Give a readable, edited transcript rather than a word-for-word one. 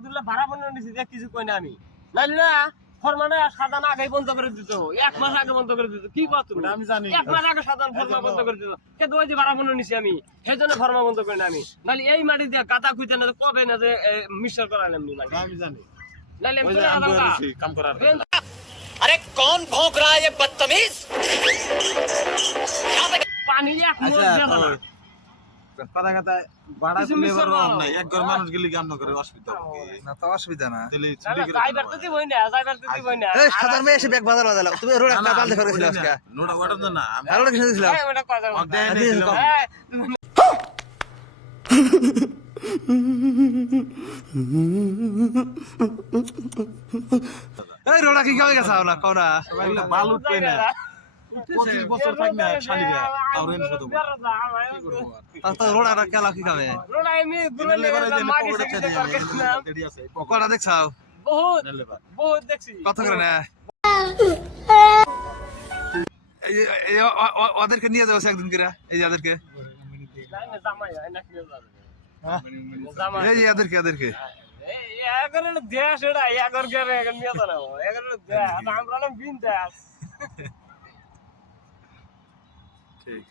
আব্দুল্লাহ ভাড়া বন্ধ নিছি যে কিছু কই না আমি নাইলে না ফরমানে সাদান আগে বন্ধ করে দিত 1 মাস আগে বন্ধ করে দিত কি কথা তুমি আমি জানি 1 মাস আগে সাদান ফরমা বন্ধ করে দিত কে দই যে ভাড়া বন্ধ নিছি আমি সেজন্য ফরমা বন্ধ করি না আমি নাইলে এই মাটি দিয়ে গাদা খুঁজে না কবে না যে মিক্সার করালাম নি মাটি আমি জানি নাইলে আমি ওই যে চলে আমি যেতাম বলেছি কাম করার अरे कौन भौंक रहा है ये बदतमीज পানি এক মোট আচ্ছা দেব না কথা কথা ভাড়া কিছু দিলে মিশর বড় করো। নাই এক ঘর মানুষ গেলে কি আমরা করে অসুবিধা হবে কি? না তো অসুবিধা না তাহলে না, ছুটি করে যাইবার তো দিবই না যাইবার তো দিবই না এই সাধারণ মেয়ে এসে ব্যাগ বাজার বাজালাও তুমি রোড একটা বালতি করে দিছিলে আজকে নোটা ওটা তো না আর ওটা কিসে দিছিলাম এই ওটা কথা বল। দেয় নাই ছিল। এই, এই রোডা কি কেমন গেছে না কোনা এগুলো বালু উঠবে না 25 বছর থাক না শালিরা তাও রেন শুধু তো রোডা কেলা কি কামে রোনা এমনি দূরে নেলে করে যে মাটি পকেটে থেকে ছেড়ে করতেছিলাম। দেড়ি আছে কোনা দেখছাও বহুত নেলে বা বহুত দেখছি কত করে না এই ওদেরকে নিয়ে যাবো একদিন করে এই যে ওদেরকে নাই না জামাই হয় না কি যাবে জামাই এই যে ওদেরকে এই এখন দেশ এটা এখন করে এখন নিয়ে তো না এখন দেশ আমরা বিন দেশ ঠিক